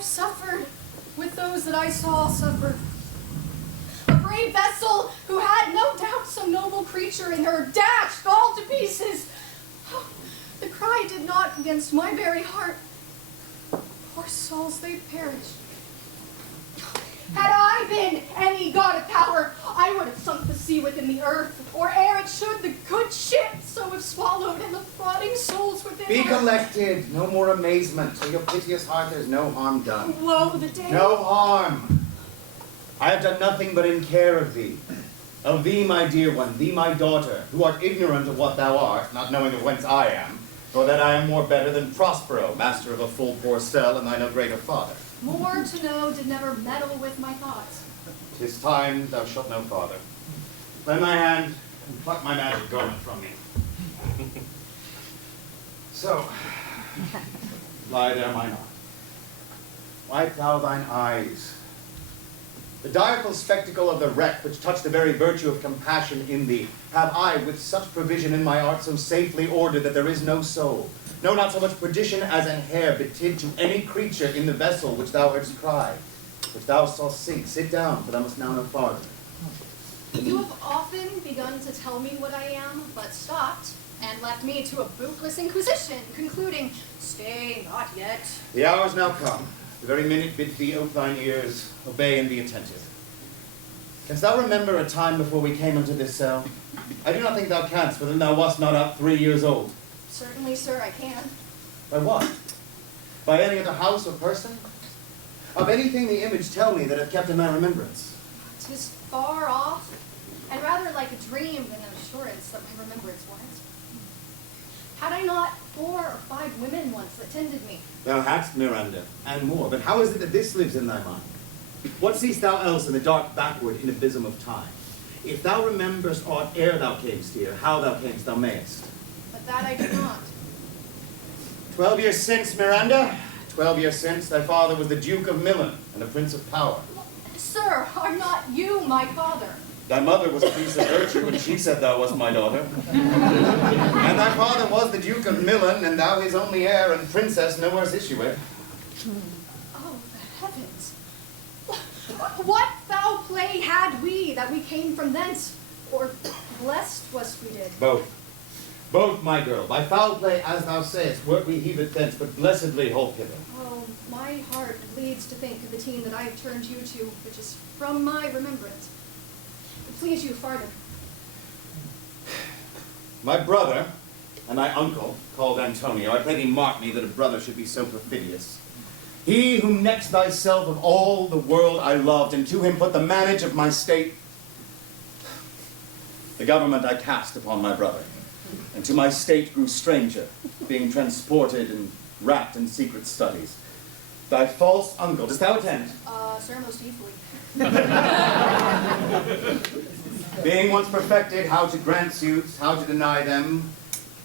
I've suffered with those that I saw suffer. A brave vessel who had no doubt some noble creature in her dashed all to pieces. The cry did not against my very heart. Poor souls, they perished. Had I been any god of power, I would have sunk the sea within the earth, or ere it should the good ship so have swallowed, and the rotting souls within Be her. collected, no more amazement. To your piteous heart there's no harm done. Woe the day. No harm. I have done nothing but in care of thee. Of thee, my dear one, thee, my daughter, who art ignorant of what thou art, not knowing of whence I am, nor that I am more better than Prospero, master of a full poor cell, and thy no greater father. More to know did never meddle with my thoughts. 'Tis time thou shalt know farther. Lend thy hand and pluck my magic garment from me. So, lie there, mine arm. Wipe thou thine eyes. The direful spectacle of the wreck, which touched the very virtue of compassion in thee, have I, with such provision in my art, so safely ordered that there is no soul, no, not so much perdition as an hair betid to any creature in the vessel which thou heardst cry, which thou sawst sink. Sit down, for thou must now no farther. You have often begun to tell me what I am, but stopped, and left me to a bootless inquisition, concluding, stay, not yet. The hour is now come. The very minute bids thee ope thine ears, obey and be attentive. Canst thou remember a time before we came into this cell? I do not think thou canst, for then thou wast not out 3 years old. Certainly, sir, I can. By what? By any other house or person? Of anything the image tell me that hath kept in my remembrance? 'Tis far off, and rather like a dream than an assurance that my remembrance warrants. Had I not 4 or 5 women once that tended me? Thou hadst, Miranda, and more, but how is it that this lives in thy mind? What seest thou else in the dark backward in abysm of time? If thou rememberest aught ere thou camest here, how thou camest, thou mayest. But that I do not. 12 years since, Miranda, 12 years since, thy father was the Duke of Milan and a prince of power. Sir, are not you my father? Thy mother was a piece of virtue when she said thou wast my daughter. And thy father was the Duke of Milan, and thou his only heir and princess nowhere's issued. Oh, the heavens! What foul play had we that we came from thence? Or blessed was we did? Both. Both, my girl. By foul play, as thou sayest, wert we heaved thence, but blessedly hold hither. Oh, my heart bleeds to think of the team that I have turned you to, which is from my remembrance. Please you farther. My brother and thy uncle, called Antonio, I pray thee mark me that a brother should be so perfidious. He whom next thyself of all the world I loved, and to him put the manage of my state, the government I cast upon my brother, and to my state grew stranger, being transported and wrapped in secret studies. Thy false uncle, dost thou attend? Sir, most easily. Being once perfected how to grant suits, how to deny them,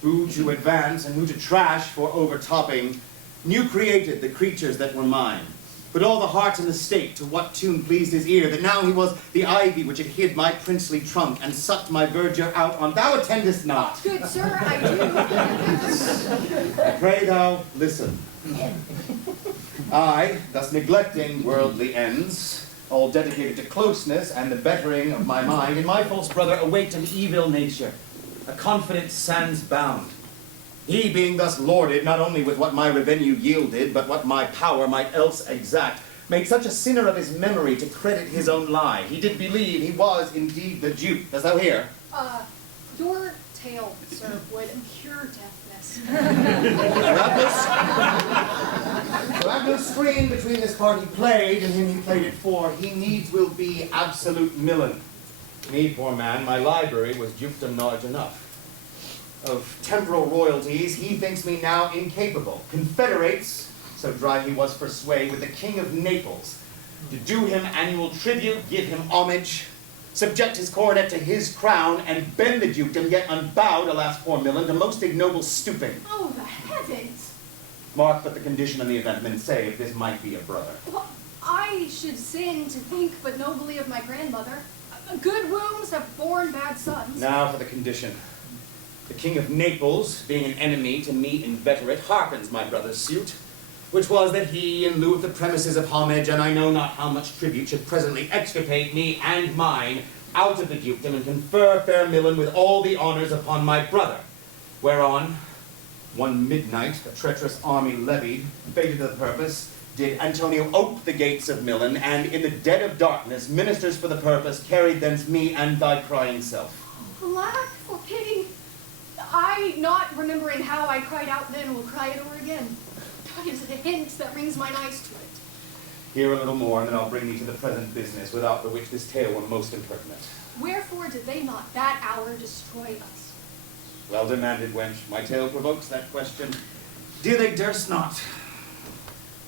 who to advance and who to trash for overtopping, new created the creatures that were mine, put all the hearts in the state to what tune pleased his ear, that now he was the ivy which had hid my princely trunk and sucked my verdure out on. Thou attendest not. Good sir, I do. I pray thou listen. I, thus neglecting worldly ends, all dedicated to closeness and the bettering of my mind, in my false brother await an evil nature, a confident sans bound. He being thus lorded, not only with what my revenue yielded, but what my power might else exact, made such a sinner of his memory to credit his own lie. He did believe he was indeed the Duke. Dost thou hear? Your tale, sir, would cure deafness. So have no screen between this part he played and him he played it for. He needs will be absolute Milan. Me, poor man, my library was dukedom knowledge enough. Of temporal royalties, he thinks me now incapable. Confederates, so dry he was for sway, with the King of Naples, to do him annual tribute, give him homage, subject his coronet to his crown, and bend the dukedom, yet unbowed, alas, poor Milan, to most ignoble stooping. Oh, the heavens! Mark but the condition of the event, and say if this might be a brother. Well, I should sin to think but nobly of my grandmother. Good wombs have borne bad sons. Now for the condition. The King of Naples, being an enemy to me inveterate, hearkens my brother's suit. which was that he, in lieu of the premises of homage, and I know not how much tribute, should presently extirpate me and mine out of the dukedom, and confer fair Millen with all the honours upon my brother. Whereon, one midnight, a treacherous army levied, fated to the purpose, did Antonio ope the gates of Millen, and in the dead of darkness, ministers for the purpose carried thence me and thy crying self. Alack, for pity! I, not remembering how I cried out then, will cry it over again. What is it, a hint that brings mine eyes to it? Hear a little more, and then I'll bring thee to the present business, without the which this tale were most impertinent. Wherefore did they not that hour destroy us? Well demanded, wench. My tale provokes that question. Dear, they durst not,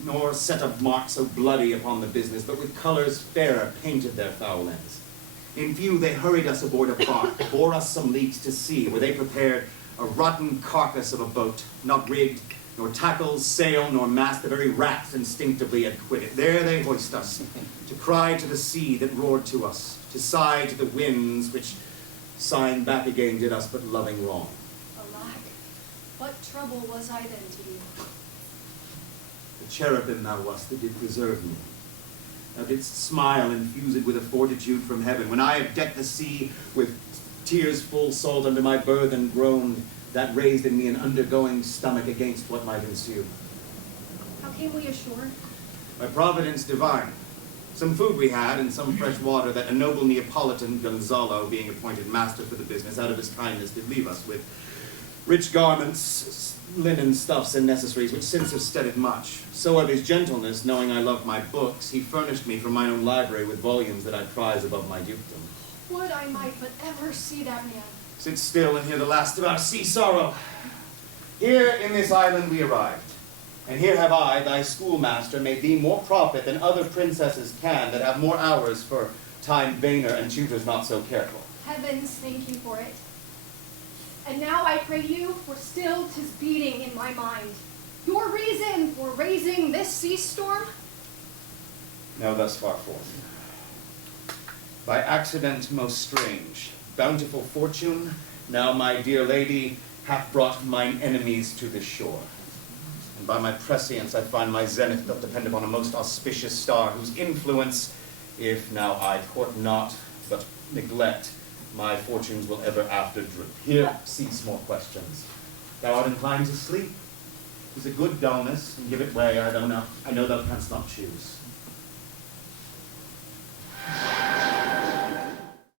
nor set a mark so bloody upon the business, but with colours fairer painted their foul ends. In few, they hurried us aboard a bark, bore us some leagues to sea, where they prepared a rotten carcass of a boat, not rigged, nor tackles, sail, nor mast, the very rats instinctively had quitted. There they hoist us, to cry to the sea that roared to us, to sigh to the winds, which, sighing back again, did us but loving wrong. Alack, what trouble was I then to you? The cherubim thou wast that did preserve me. Thou didst smile, infused with a fortitude from heaven. When I have decked the sea with tears full salt under my burthen groaned, that raised in me an undergoing stomach against what might ensue. How came we ashore? By providence divine. Some food we had, and some fresh water that a noble Neapolitan, Gonzalo, being appointed master for the business, out of his kindness did leave us with rich garments, linen stuffs, and necessaries, which since have steaded much. So of his gentleness, knowing I loved my books, he furnished me from mine own library with volumes that I prize above my dukedom. Would I might but ever see that man. Sit still and hear the last of our sea sorrow. Here in this island we arrived, and here have I, thy schoolmaster, made thee more profit than other princesses can that have more hours for time vainer and tutors not so careful. Heavens, thank you for it. And now I pray you, for still 'tis beating in my mind, your reason for raising this sea storm? Now thus far forth. By accident most strange, bountiful fortune, now my dear lady, hath brought mine enemies to this shore. And by my prescience I find my zenith doth depend upon a most auspicious star, whose influence, if now I court not, but neglect, my fortunes will ever after droop. Here cease more questions. Thou art inclined to sleep. 'Tis a good dullness, and give it way, I know thou canst not choose.